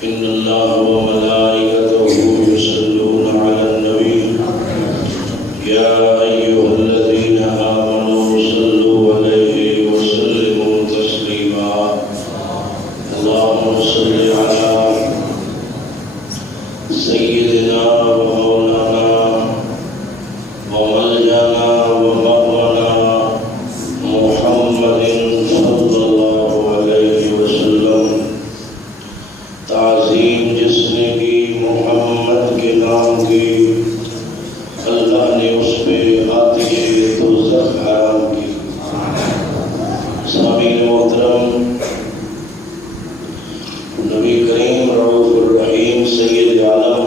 إن الله وملائكته يصلون على النبي يا أيها الذين آمنوا صلوا عليه وسلموا تسليما اللهم صل على سيدنا ومولانا وملجأنا ومأوانا محمد صلى الله عليه وسلم تعظیم جس نے کی محمد کے نام کی اللہ نے اس پہ آتش دوزخ حرام کی۔ سامعین محترم، نبی کریم رؤوف الرحیم سید عالم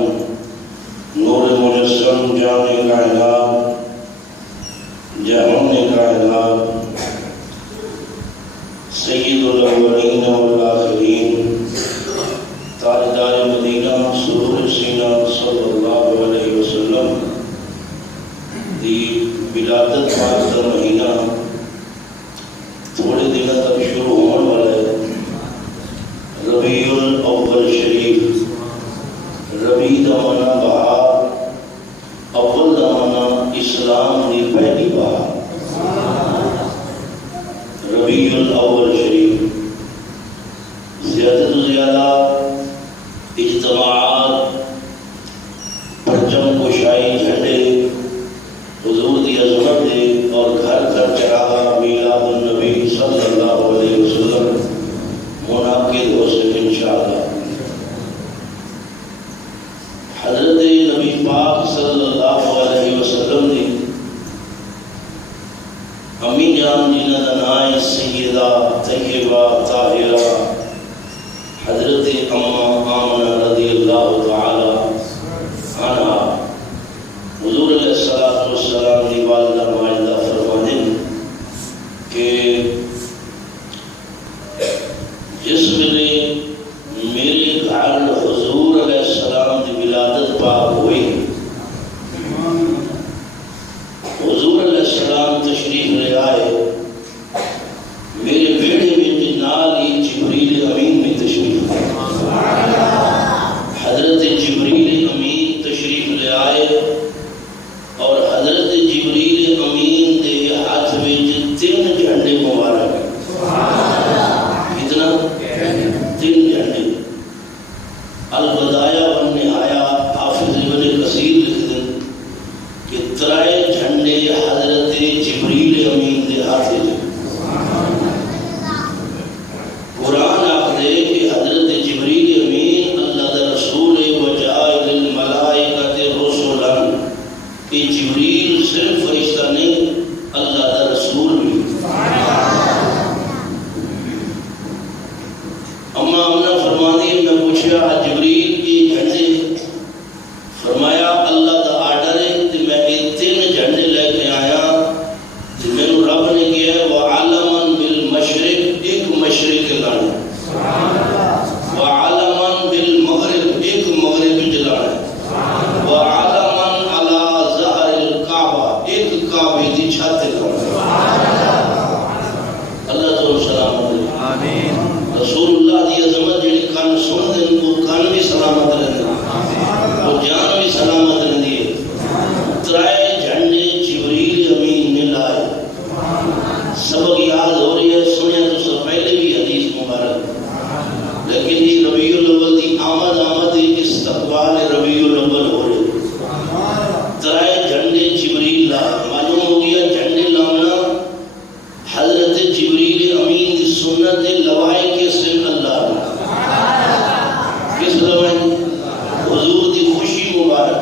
نور مجسم جان کائنات جہان کائنات سید الاولین والآخرین تاجدار مدینہ سرور سینہ صلی اللہ علیہ وسلم دی ولادت پاک کا مہینہ تھوڑے دنوں تک شروع ہونے والا ہے۔ ربیع الاول شریف، ربیع دا معنی بہار، اول دا معنی اسلام دی پہلی بہار۔ ربیع الاول شریف زیادہ تو زیادہ اجتماعات، پرچم کشائی، جھنڈے حضور دی عظمت دے اور گھر گھر چراغا میلاد النبی صلی اللہ علیہ وسلم منعقد ہو سکے انشاءاللہ۔ حضرت نبی پاک صلی اللہ علیہ وسلم نے امی جان جنہ دا نام سیدہ طیبہ طاہرہ حضرت اماں آمنہ رضی اللہ تعالی عنہ حضور علیہ السلام دی والدہ مائدہ فرمانے کہ جس ویلے میرے گھر حضور علیہ السلام دی ولادت پاک ہوئی، حضور علیہ السلام تشریف لے آئے، میرے بیڑے میں نال ہی جبریل امین میں تشریف لے حضرت جبریل امین تشریف لے آئے اور حضرت جبریل امین دے ہاتھ میں 3 جھنڈے مبارک، کتنا؟ 3 جھنڈے۔ البدایہ والنہایہ حافظ ابن کثیر لکھ دیں کہ 3 جھنڈے حضرت جبریل امین دے ہاتھ میں۔ قرآن آخدے کہ حضرت جبریل امین اللہ دا رسول وجائل الملائکۃ رسولا، کہ جبریل صرف فرشتہ نہیں، اللہ دا رسول بھی۔ اما امنہ فرماتی ہے میں پوچھا جبریل کی جھنڈے، فرمایا اللہ دا آرڈر ہے کہ میں 3 جھنڈے لے کے آیا، میں رب نے کیا ہے وعلما بالمشرق، ایک مشرق لانا، وعلما بالمغرب، ایک مغرب جلانا، وعلما علی ظہر الکعبہ، ایک کعبے دی چھت لانا۔ اللہ تو سلامت رہے، آمین۔ رسول اللہ دی عظمت جڑی کان سن دے ان کو کان بھی سلامت رہے، اور جان بھی سلامت رہے۔ 3 جھنڈے جبریل امین نے لائے۔ سبق یاد ہو رہی ہے، سنیا تو سب پہلے بھی حدیث مبارک، لیکن یہ ربیع الاول دی آمد استقبال ربیع الاول ہو رہے۔ 3 جھنڈے جبریل لائے۔ معلوم ہو گیا جھنڈے لانا حضرت جبریل امین دی سنت لوائے کے سن اللہ نے، کس لوائے؟ حضور دی خوشی مبارک۔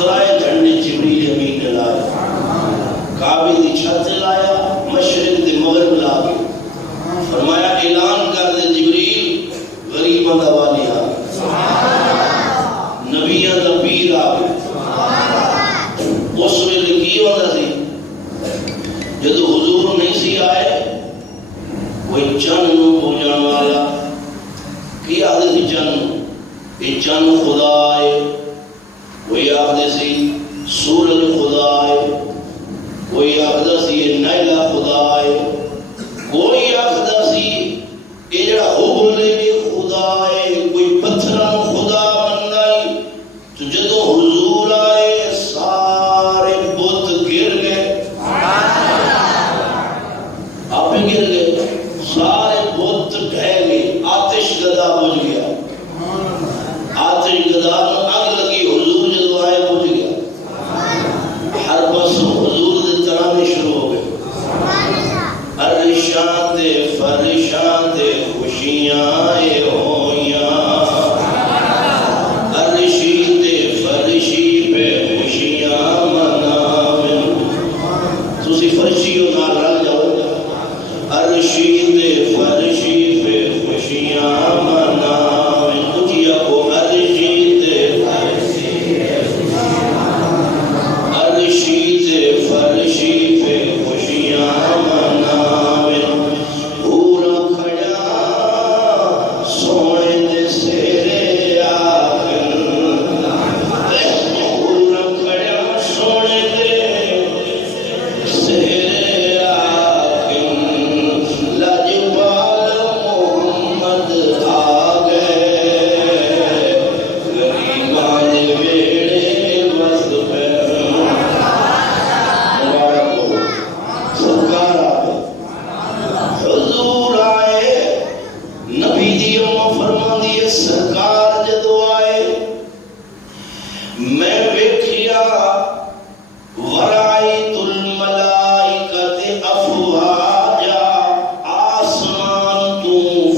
3 جھنڈے جبریل امین نے لائے، کعبے دی چھت لایا، مشرق دے مغرب لا کے فرمایا اعلان کر دے جبریل غریباں دا والی آ گیا، نبیاں دا پیر آ گیا۔ اس ویلے کی ہوتا سی جدو حضور نہیں سی آئے، کوئی چند نو پوجان والا کی آدھے سی چند، یہ چند خدا ہے، کوئی آدھے سی سورج خدا ہے، کوئی آخدا سی یہ نیلا خدا ہے، کوئی آخدا سی یہ جڑا ہو بولے یہ خدا ہے، کوئی سرکار جدو آئے میں ویکھیا ورائت الملائکۃ افواجا آسمان تو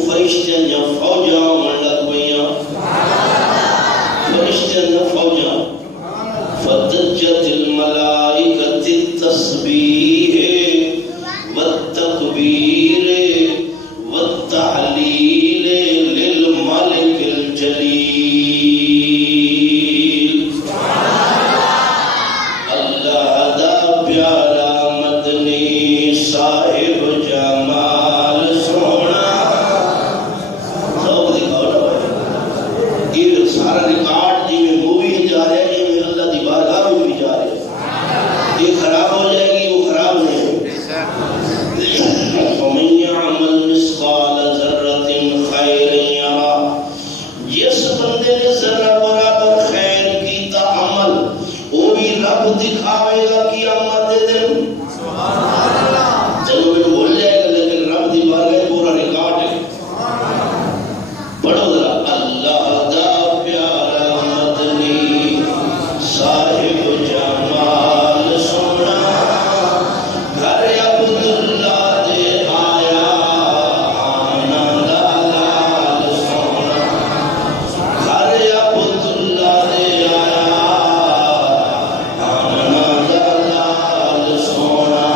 فرشتے یا فوجاں لگ گئیاں فرشتے یا فوجاں فدجت الملائکۃ التسبیح والتکبیر والتعلیل للملک الجلیل اللہ دا پیارا مدنی صاحب جمال سونا لوگ دکھاؤ نا بھائی یہ سارا ریکارڈ جی میں مووی جا رہے ہیں یہ اللہ دی بارگاہ میں بھی جا رہے ہیں یہ خراب ہو جائے گی وہ خراب نہیں ومن يعمل مثقال ذرة خيرا يرى جس بندے نے ذرہ برابر خیر کیتا عمل وہ بھی رب دکھاوے گا قیامت دے دن چلو میں بھول جائے گا لیکن رب دی بارگاہ پورا ریکارڈ ہے پڑھو ذرا اللہ دا پیارا مدنی صاحب جمال سونا گھر عبداللہ دے آیا آنا لال سونا گھر عبداللہ دے آیا آنا لال سونا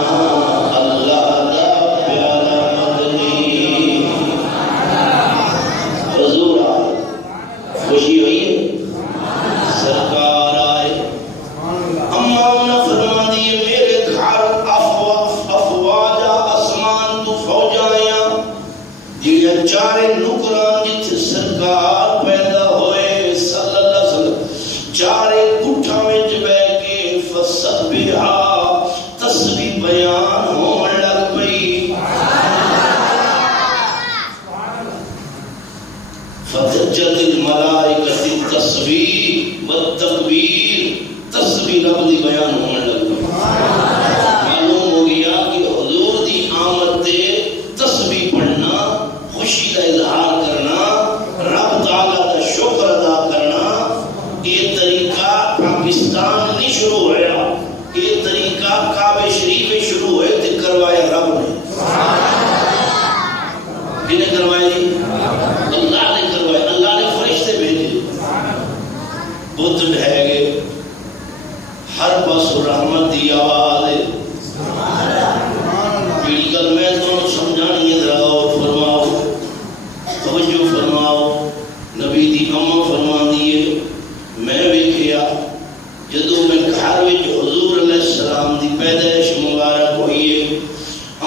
اللہ دا پیارا مدنی حضور آئے خوشی ہوئی ہے سرکار آئے اما انہا فرما دیئے میرے گھر افواجا اسمان تو فوجائیاں جنہیں چارے نکران جتھے سرکار پیدا ہوئے صلی اللہ علیہ وسلم چارے کٹھا میں جبے کے فسبحا تسبیح بیان ہون لگ پئی فدجت الملائکۃ التسبیح والتکبیر تسبیح لفظ بیان ہونے لگ گئی معلوم ہو گیا کہ حضور دی آمد تے تسبیح پڑھنا خوشی کا اظہار کرنا رب تعالیٰ کا شکر ادا کرنا یہ طریقہ پاکستان نہیں شروع ہوا یہ طریقہ کعبہ شریف میں شروع ہوئے تے کروایا رب نے کنے کروایا جی اللہ نے کروایا اللہ نے فرشتے بھیجے بت ڈھہ گئے ہر پاس رحمت دی آواز ہے جڑی گل میں تمہیں سمجھانی ہے ذرا غور فرماؤ توجہ فرماؤ نبی دی اماں فرما دیے میں ویکھیا جدو میں گھر وچ حضور علیہ السلام دی پیدائش مبارک ہوئی ہے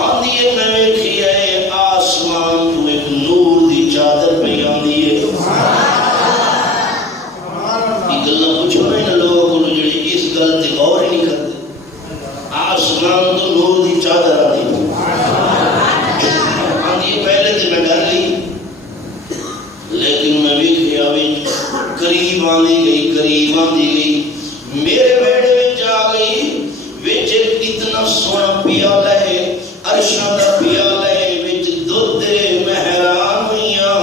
آندی ہے میں ویکھیا ہے آسمان تو ایک نور دی چادر پہ آندی ہے یہ گلاں پوچھو نا لوگوں کو جڑے اس گل تے غور ہی نہیں کرتے آسمان تو نور دی چادر آتی آندی پہلے تے میں ڈر گئی لیکن میں ویکھیا وچ قریب آندی گئی میرے بیڑے وچ آ گئی وچ اتنا سونا پیالہ ہے عرشاں دا پیالہ ہے وچ دودھ میں حیران ہوئیاں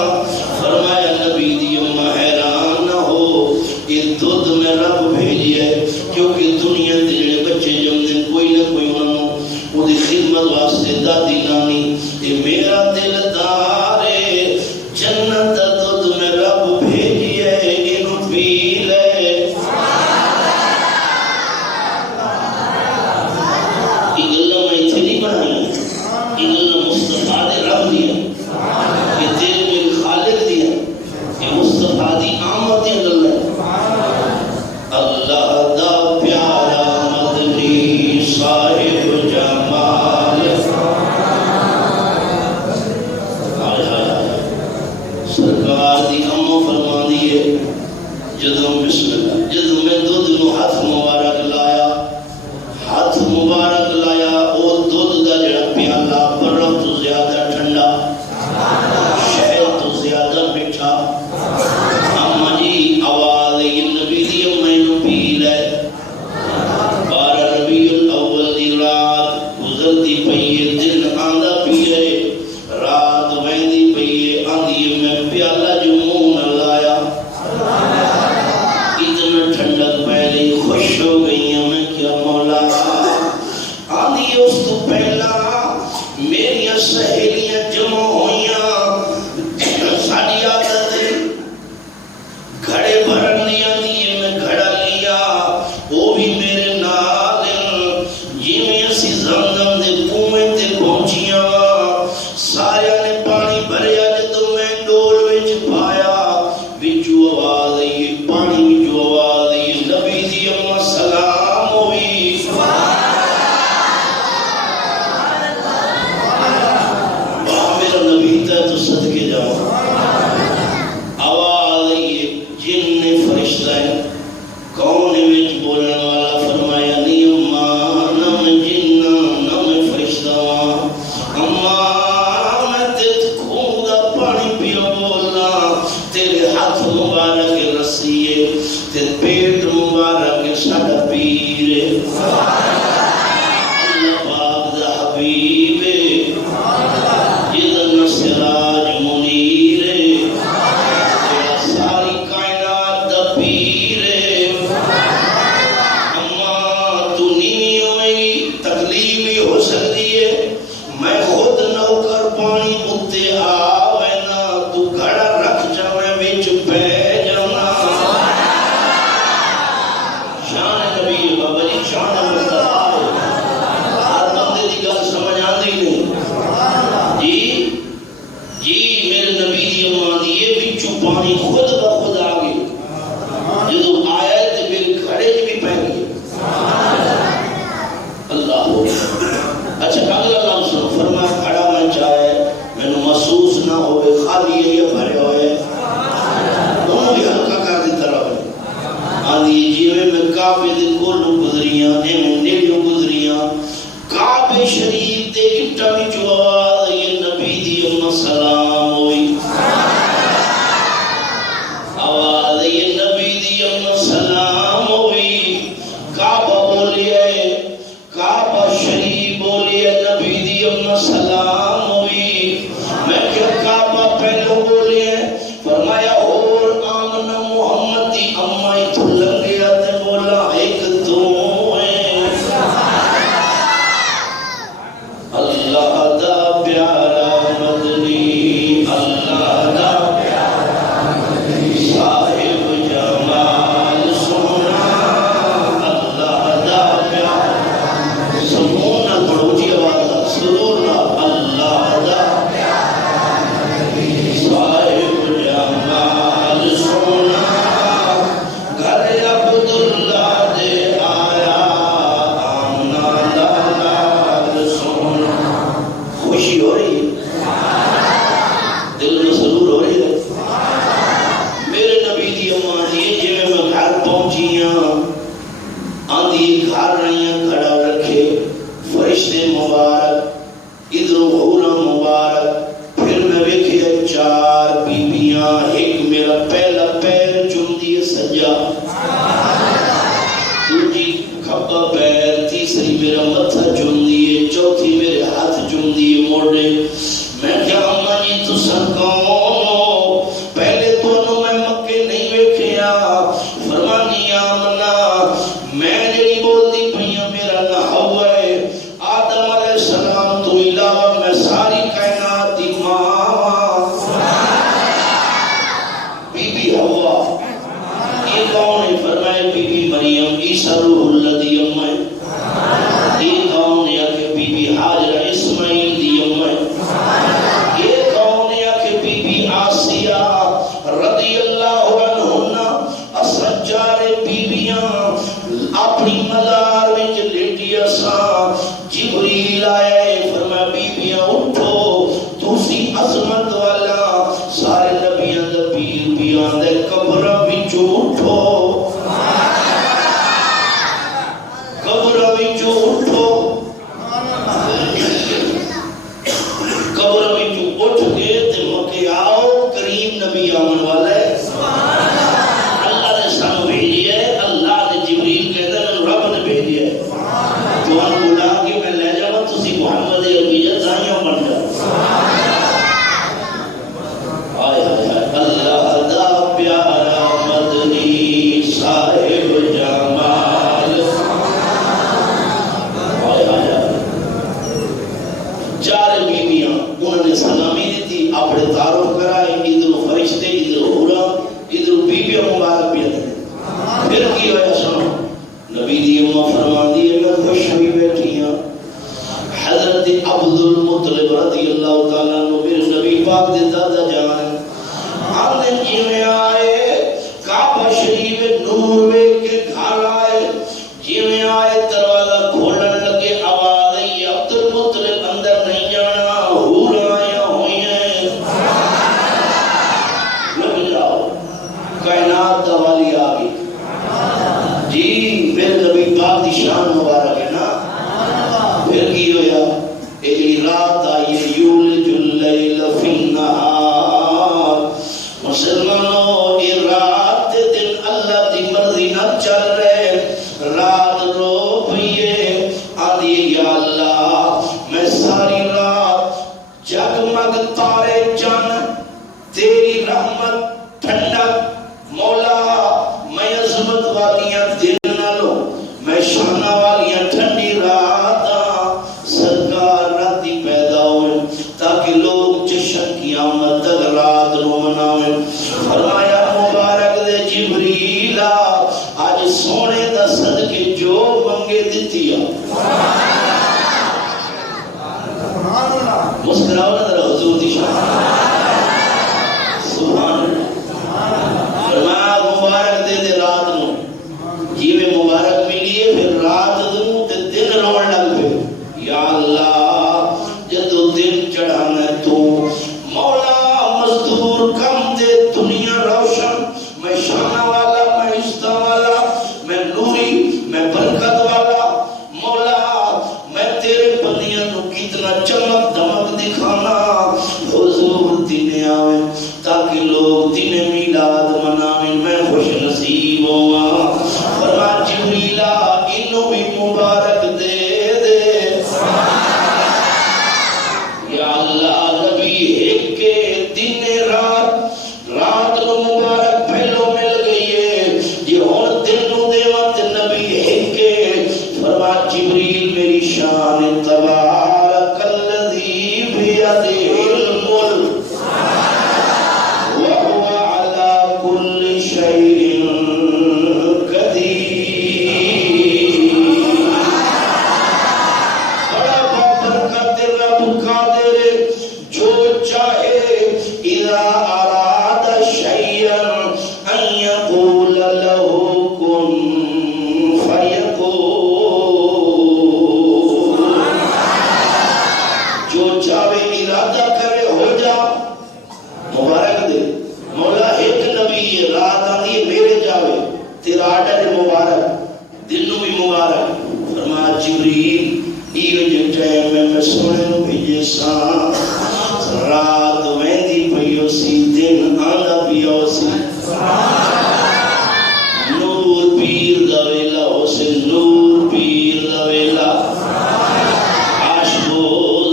فرمایا نبی دی اماں حیران نہ ہو یہ دودھ میں رب بھیجی ہے کیونکہ دنیا دے جڑے بچے جمدے کوئی نہ کوئی انہوں وہ دی خدمت واسطے دادی نانی یہ میرا دل دار ہے جنت دا دودھ میں رب بھیجی ہے انہوں پی لے یہ گلہ میں اتھے نہیں بنائی یہ گلہ مصطفیٰ دے رب دیا یہ دل میرے خالق دیا یہ مصطفیٰ دی آمد دیا گلہ ہے اللہ دا پیارا مدنی صاحب جمال سرکار دی امو فرما دیئے جدوں بسم اللہ جدوں میں دودھ نو ہاتھ مبارک لایا او دودھ دا جڑا پیالہ برف تو زیادہ ٹھنڈا شہد تو زیادہ میٹھا اما جی آواز نبی دی اماں نو پی لے 12 ربیع الاول دی رات گزرتی پئی ہے دن آندا پی ہے رات ویندی پئی ہے آندی میں پیالہ جو منہ نہ بھرن نہیں آتی میں گھڑا لیا وہ بھی میرے نال جی میں اسی زمزم دے کنویں تے پہنچیاں سارے نے پانی بھریا جدوں میں ڈول وچ پایا وچوں آواز آئی پانی وچوں آواز آئی نبی دی اماں سلام ہوئی میرا نبی تے تو صدقے جاؤ آواز آئی جن نے فرشتہ ہے کون وچ بولن والا فرمایا نہیں اماں نہ میں جن نہ میں فرشتہ ہوں اماں میں تے خون دا پانی پیا بولنا تیرے ہاتھ مبارک رسی ہے تے پیٹ مبارک ساڈا پیر ہے اللہ پاک دا حبیب ہے جدن سراج منیر ہے جڑا ساری کائنات دا پیر ہے اماں تو نیوی ہوئی تکلیف بھی ہو سکتی ہے میں خود نوکر پانی اتے آوے نا تو گھڑا رکھ جاوے وچ پہ جانا شان نبی بابا جی شان مصطفیٰ ہر بندے دی گل سمجھ آندی نہیں جی میرے نبی دی اماں دی یہ وچوں پانی خود بخود آ گئی جدوں آیا تے میرے گھڑے چ بھی پہ گئی اللہ ہو اچھا اگلا لفظ سنو فرمایا کھڑا میں چاہے مینوں محسوس نہ ہوئے خالی ہے یا بھرے ہوئے انہوں بھی ہلکا کر دیتا رہے آدھی جیوے میں کعبے دے کولوں گزریاں ایویں نیڑیوں گزریاں کعبے شریف دے اٹا وچوں آواز آئی نبی دی اماں سلام ہوئی آواز آئی نبی دی اماں سلام ہوئی کعبہ بولیا کعبہ شریف بولیا نبی دی اماں سلام ہوئی میں کیا کعبہ پہلو بولے فرمایا اور آمنہ محمد دی اماں تو لنگیا تے بولا ایک تو ہے اللہ دا پیارا مدنی اللہ دا پیارا مدنی صاحب جمال سونا اللہ دا پیارا سمونا پڑھو جی آواز سرورنا اللہ دا پیارا مدنی صاحب جمال سونا گھر عبداللہ دے آیا آمنہ لال سونا خوشی ہو رہی ہے دل میں سرور ہو رہی ہے میرے نبی دی اماں دی جی میں گھر پہنچیاں آندھی گھر رہیاں کھڑا رکھے فرشتے مبارک ادھر حورا مبارک پھر میں ویکھیا چار بیبیاں ایک میرا پہلا پیر چومدی ہے سجا دوسری کھبا پیر تیسری میرا متھا چومدی ہے چوتھی میرے ہاتھ چومدی ہے موڑے میں کیا اماں جی تساں کون ہو پہلے تو میں مکے نہیں ویکھیا فرمانی آمنہ میں جڑی بولدی پئیاں میرا نہ ہوا ہے آدم علیہ السلام تو علاوہ میں ساری کائنات دی ماں بی بی ہوا یہ کون ہے فرمایا بی بی مریم عیسیٰ روح اللہ دی اماں یہ کون ہے کہ بی بی حاجرہ اسماعیل دی اماں یہ کون ہے کہ بی بی آسیہ رضی اللہ عنہا اسجار بیبیاں اپنی مزار وچ لیٹیا سا جبریل آیا فرمایا بیبیاں اٹھو تسی عظمت والا سارے نبیاں دا پیر بیاں دے قبراں وچوں اٹھو قبراں وچوں اٹھو قبراں وچوں اٹھ کے تے مکے آؤ کریم نبی آمن والا ہے اللہ نے سانو بھیجی ہے اللہ نے جبریل کہتا ہے میں رب نے بھیجی ہے تو ان بلا کے میں لے جاؤں تسی محمد عربیہ دائیوں بن جاؤ آئے آئے اللہ دا پیارا مدنی رات والی آ گئی جی پھر نبی پاک دی شان مبارک ہے نا پھر کی ہویا ایلی رات آئی یولج اللیل فی النہار مسلمانوں یہ رات دن اللہ دی مرضی نہ چل رہے رات رو پئیے آدھی یا اللہ میں ساری رات جگمگ تارے چن تیری رحمت ٹھنڈک مولا میں عظمت والیاں دن نہ لو میں شانہ والیاں ٹھنڈی رات سرکار راتی پیدا ہوئے تاکہ لوگ جشن قیامت تک رات رو مناویں فرمایا مبارک دے جبریل آج سونے دا صدقے جو منگے دتیا مسکراؤ نہ ذرا حضور دی شان سبحان اللہ فرمایا مبارک دے دے رات نو جیویں مبارک ملی ہے پھر رات نو تے دن رون لگ پے یا اللہ جدو دن چڑھانا ہے تو مولا مزدور کم دے دنیا روشن میں شانہ والا میں عزت والا میں نوری میں برکت والا مولا میں تیرے بندیاں نو کتنا چمک دمک دکھانا حضور دن آوے تاکہ لوگ دن میلاد مناویں میں خوش نصیب ہوا فرما جبریلا انو بھی مبارک دے دے یا اللہ نبی ایک کے دن رات رات نو مبارک پہلو مل گئی ہے یہ اور دن نو دیوات نبی ایک کے فرما جبریل میری شان تبارک الذی بیدہ الملک وهو على كل شيء قدیر بڑا بابرکت رب قادر جو چاہے اذا اراد شيئا ان يقول له كن فيكون جو چاہے ارادہ کرے ہو جا مبارک دے مولا ایک نبی رات آدھی میرے جاوے تیرا آڈر مبارک دن نو بھی مبارک فرما جبریل ایو جو ٹائم میں سونے نو بھیجے ساں رات ویندی پیو سی دن آندا پیو سی نور پیر دا ویلا ہو سے نور پیر دا ویلا عاشقو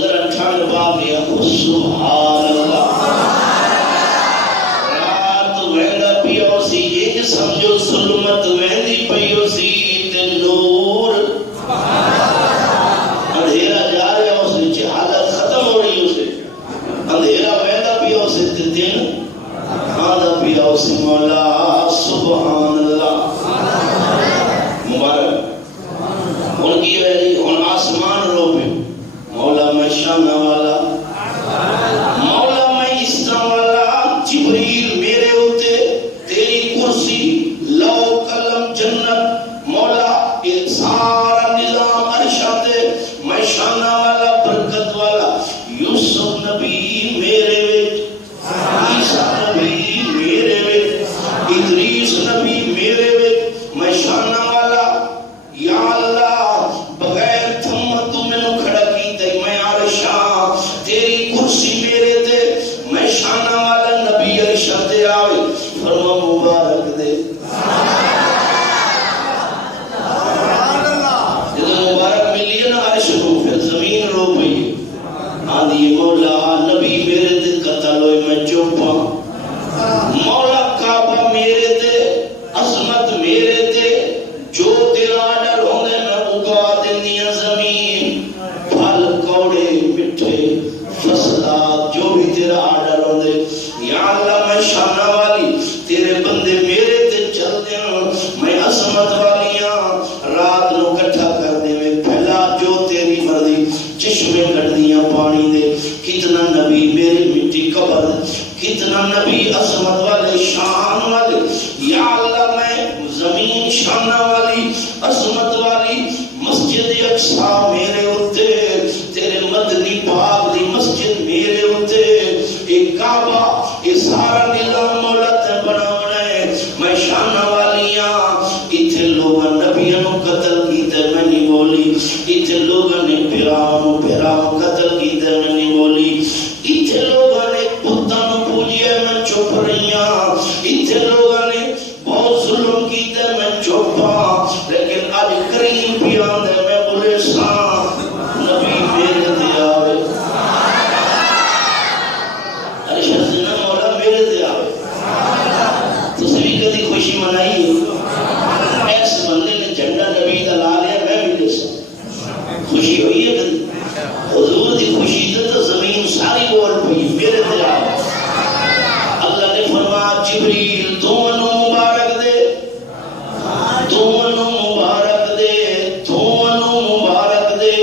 ذرا ٹھنڈ پا گیا سبحان اللہ رات ویندا پیو سی ایک سمجھو ظلمت ویندی پیو سی تے نور اندھیرا جا رہا اس نے حالت ختم ہو رہی اسے اندھیرا ویندا پیو سی تے دن آندا پیو سی مولا سبحان اللہ مبارک ان کی ویلی ان آسمان رو پہ مولا میں شانہ والا مولا میں عزت والا جبریل میرے ہوتے تیری کرسی لو قلم جنت مولا ایک سارا نظام ارشاد میں شانہ والا برکت والا یوسف نبی میرے وچ عیسیٰ نبی میرے وچ ادریس نبی میرے وچ میں شانہ والا یا اللہ بغیر تھمت تو میں نو کھڑا کی تے میں عرشاں تیری کرسی میرے تے میں شانہ والا نبی ارشاد آوے فرما مبارک دے جب مبارک ملی ہے نا عرش رو پھر زمین رو پئی آدھی مولا نبی میرے تے قتل ہوئے میں چوپا مولا کعبہ میرے تے عظمت میرے تے جو تیرا آڈر ہوندے میں اگا دنیا زمین پھل کوڑے مٹھے فصلات جو بھی تیرا آڈر ہوندے یا اللہ میں شانہ والی تیرے بندے میرے تے چل دیں میں عظمت والیاں رات نو کٹھا کر دے میں پھیلا جو تیری مرضی چشمے کٹ دیاں پانی دے کتنا نبی میرے مٹی قبر کتنا نبی عظمت والے شان والے یا اللہ میں زمین شانہ والی عظمت والی مسجد اقصی میرے ہوتے تیرے مدنی پاک دی مسجد میرے ہوتے ایک کعبہ یہ سارا نظام مولا تے بناونا ہے میں شانہ والیاں اتھے لوگاں نبیوں قتل کیتے میں نہیں بولی اتھے لوگاں نے پیراؤں قتل کیتے میں نہیں بولی اتھے لوگاں نے بتاں پوجیے میں چپ رہیاں اتھے لوگاں نے بہت ظلم کیتے میں چپا لیکن آج کریم پیان دے میں بولے ساں نبی میرے دے آوے ارشد زنہ مولا میرے دے آوے تو سبھی کدی خوشی منائی ایس بندے نے جھنڈا نبی دا لا لیا میں بھی دے سا خوشی ہوئی ہے کدی حضور دی خوشی دے تو زمین ساری بول پئی میرے دے آوے اللہ نے فرمایا جبریل دونوں مبارک دے دونوں مبارک دے دونوں مبارک دے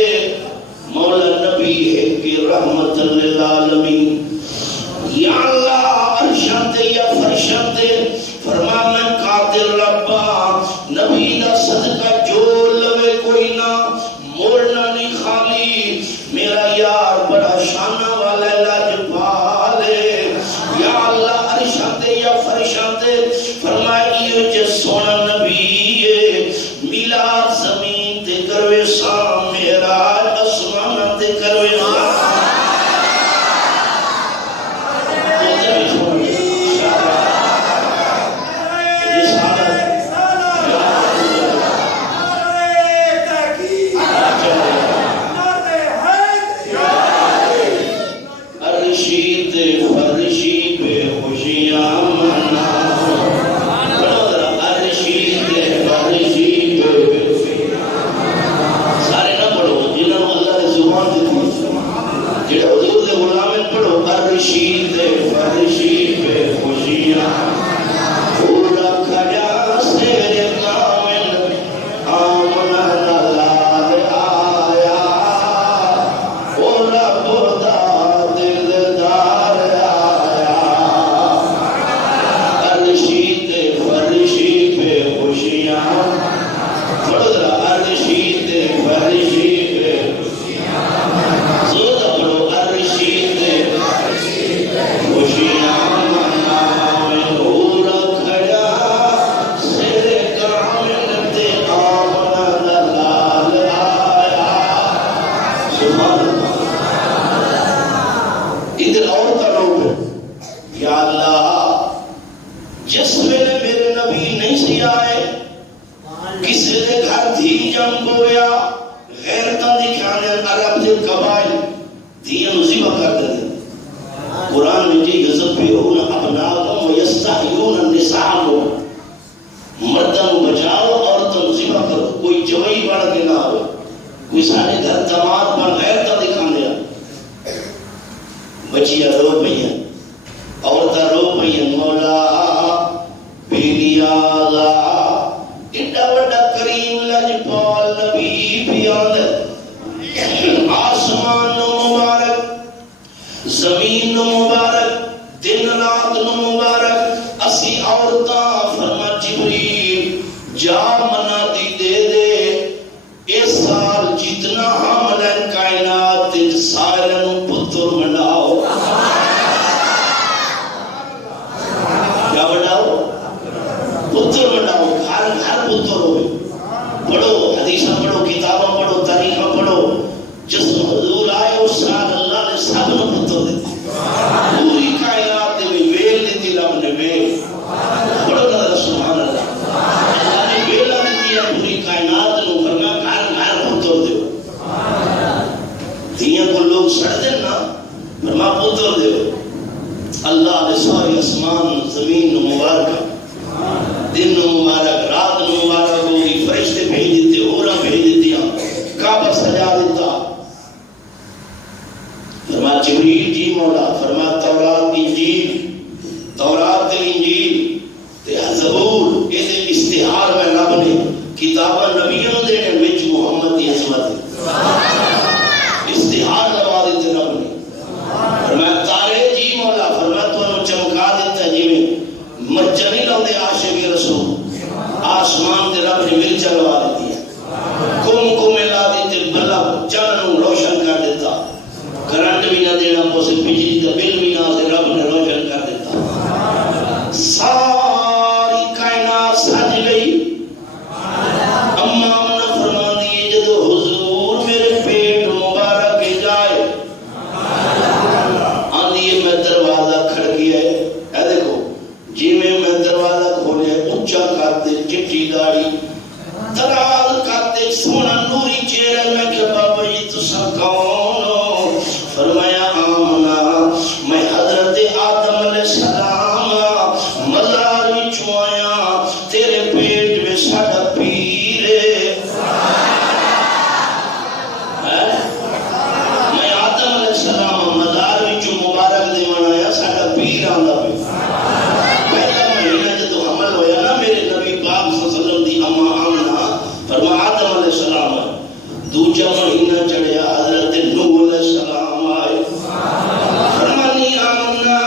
مولا نبی ہے کہ رحمت للعالمین یا اللہ عرشان دے یا فرشان دے فرما میں قاتل ربا نبی دا صدقہ جو لوے کوئی نہ موڑنا نہیں خالی میرا یار بڑا شانہ والا لاجوالے یا اللہ عرشان دے یا فرشان دے فرمائیے جو سونا نبی میلاد زمین تے کروے سام میراج اسمان تے کروے سام ساری کائنات تیرے پیٹ میں ساڈا پیر ہے۔ میں آدم علیہ السلام مزار وچوں مبارک دیوان آیا، ساڈا پیر آندا پیا۔ پہلا مہینہ جدوں حمل ہویا نا میرے نبی پاک صلی اللہ علیہ وسلم دی اماں آمنہ فرما آدم علیہ السلام آئے، دوجا مہینہ چڑھیا حضرت نوح علیہ السلام آئے، فرمانی آمنہ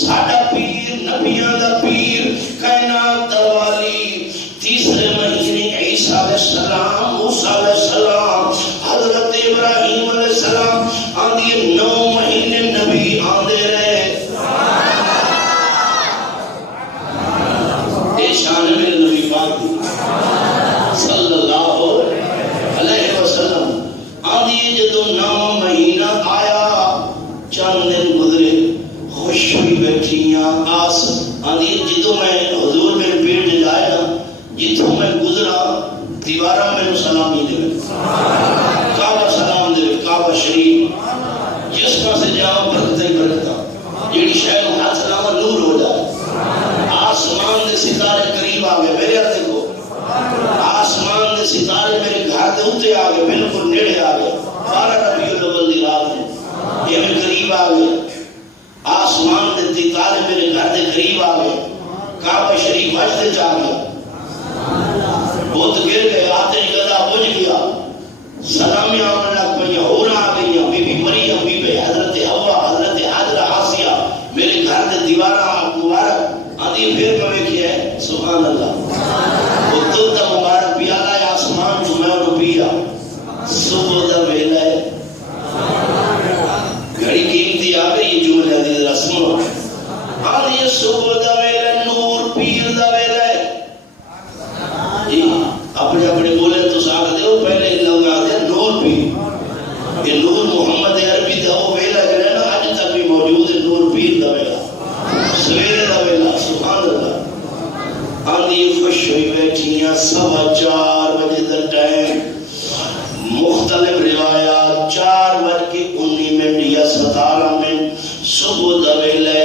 ساڈا پیر نبیاں دا پیر کائنات دا والی۔ تیسرے مہینے عیسیٰ علیہ السلام، موسیٰ علیہ السلام، حضرت ابراہیم علیہ السلام آندھی 9 مہینے نبی آندے رہے۔ اے شان میرے نبی پاک دی صلی اللہ علیہ وسلم۔ آندھی جدو 9 مہینہ آیا، چند دن گزرے، خوش ہوئی بیٹھیاں آس۔ آندھی جدو میں حضور میرے پیٹ جایا، جتوں میں گزرا دیوارہ میں سلامی دے، کعبہ سلام دے، کعبہ شریف جس کا سے جاؤ برکتہ ہی برکتہ، جیڑی شاید ہاتھ لاؤ نور ہو جائے۔ آسمان دے ستارے قریب آگئے، میرے ہاتھ کو آسمان دے ستارے میرے گھر دے اتے آگئے، بالکل نیڑے آگئے۔ 12 ربیع الاول دی رات ہے، یہ میں قریب آگئے۔ آسمان دے ستارے میرے گھر دے قریب آگئے، کعبہ شریف وجدے جا گئے، بہت گر گئے، آتے گدا بجھ گیا، سلامیاں آمن لگ پہ، ہورا آ گئیاں، بی بی مریم، بی بی حضرت حوا، حضرت حاضرہ آسیہ، میرے گھر دے دیوارہ مبارک آدھی پھر میں کیا ہے، سبحان اللہ۔ وہ دودھ مبارک پیالہ ہے آسمان جو میں انہوں پیا، صبح دا ویلہ ہے، گھڑی قیمتی آگئی یہ جملہ دی رسمہ، آدھی صبح دا ویلہ نور پیر دا ویلہ ہے۔ جی اپنے اپنے بولے تو ساکھ دے ہو، پہلے لوگ آتے ہیں نور پیر، یہ نور محمد عربی دا وہ ویلہ جو ہے نا آج تک بھی موجود ہے، نور پیر دا ویلہ، سویرے دا ویلہ، سبحان اللہ۔ آندھی خوش ہوئی بیٹھیاں، 4:15 بجے دا ٹائم، مختلف روایات 4:19 یا 17 منٹ، صبح دا ویلہ،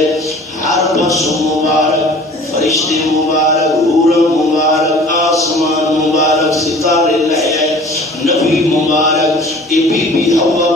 ہر پس مبارک، فرشتے مبارک، حورم مبارک، آسمان مبارک، ستارے لہے، نبی مبارک، بی بی حوا